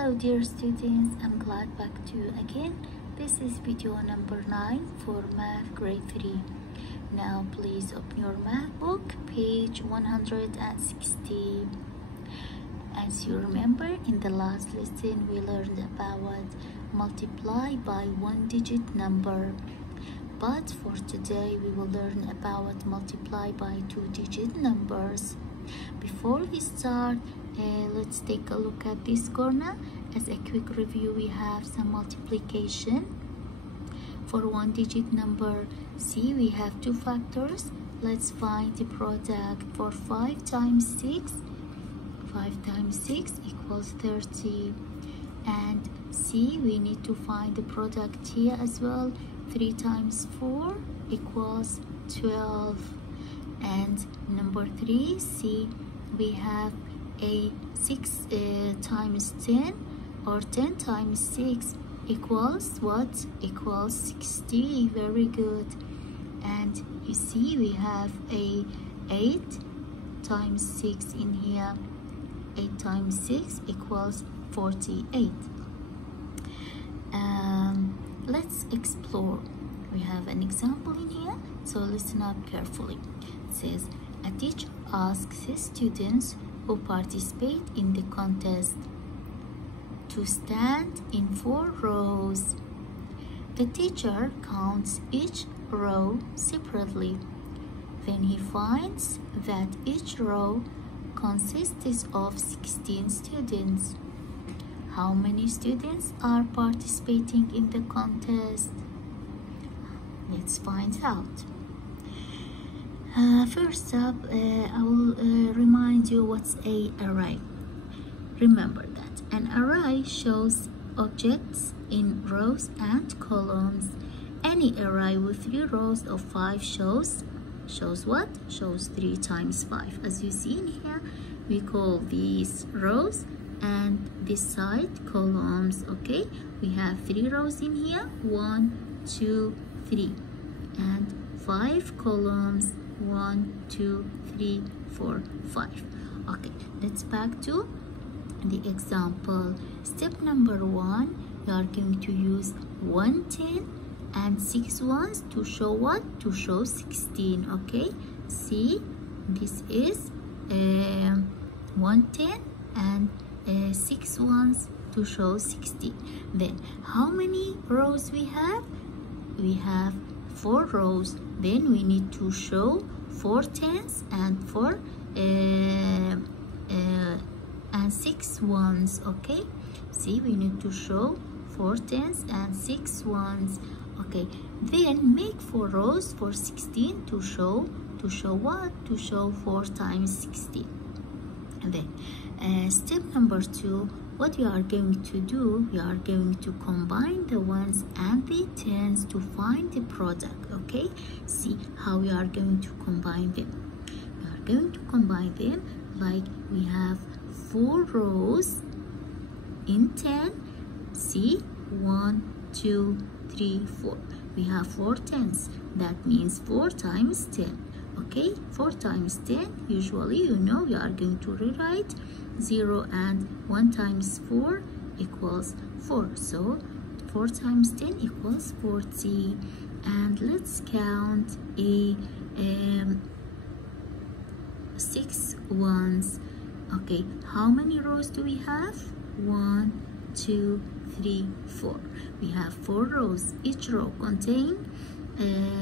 Hello dear students, I'm glad back to you again. This is video number 9 for math grade 3. Now please open your math book, page 160. As you remember, in the last lesson we learned about multiply by one-digit number. But for today we will learn about multiply by two-digit numbers. Before we start, let's take a look at this corner. As a quick review, we have some multiplication for one-digit number. See, we have two factors. Let's find the product for 5 times 6. 5 times 6 equals 30. And see, we need to find the product here as well. 3 times 4 equals 12. And number 3, see, we have a 6 times 10 or 10 times 6 equals what? Equals 60. Very good. And you see we have a 8 times 6 in here. 8 times 6 equals 48. Let's explore. We have an example in here, so listen up carefully. It says, a teacher asks his students who participate in the contest to stand in 4 rows. The teacher counts each row separately. Then he finds that each row consists of 16 students. How many students are participating in the contest? Let's find out. First up, I will remind you what's an array. Remember that an array shows objects in rows and columns. Any array with 3 rows of 5 shows what? Shows 3 times 5. As you see in here, we call these rows and this side columns. Okay, we have 3 rows in here, 1, 2, 3, and 5 columns, 1, 2, 3, 4, 5. Okay, let's back to the example. Step number 1, you are going to use 1 10 and 6 ones to show what? To show 16. Okay, see, this is 1 10 and 6 ones to show 16. Then how many rows we have? We have 4 rows. Then we need to show 4 tens and 6 ones. Okay, see, we need to show 4 tens and 6 ones. Okay, then make 4 rows for 16 to show what? To show 4 times 16. And then step number 2, what you are going to do, you are going to combine the ones and the tens to find the product. Okay, see how we are going to combine them. We are going to combine them like we have 4 rows in 10. See, 1, 2, 3, 4. We have 4 tens. That means 4 times 10. Okay, 4 times 10, usually you know you are going to rewrite 0, and 1 times 4 equals 4. So 4 times 10 equals 40. And let's count 6 ones. Okay, how many rows do we have? 1, 2, 3, 4. We have 4 rows. Each row contains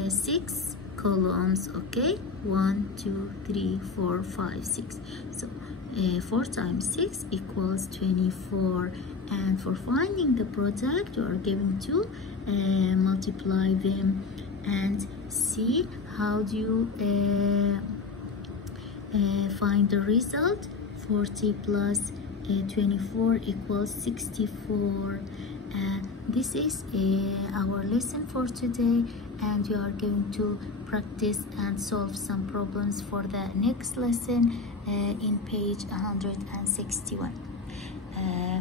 6 columns. Okay, 1, 2, 3, 4, 5, 6. So 4 times 6 equals 24. And for finding the product, you are going to multiply them and see how do you find the result. 40 plus 24 equals 64. This is our lesson for today, and you are going to practice and solve some problems for the next lesson in page 161.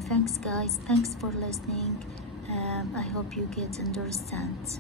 Thanks guys, thanks for listening. I hope you get understand.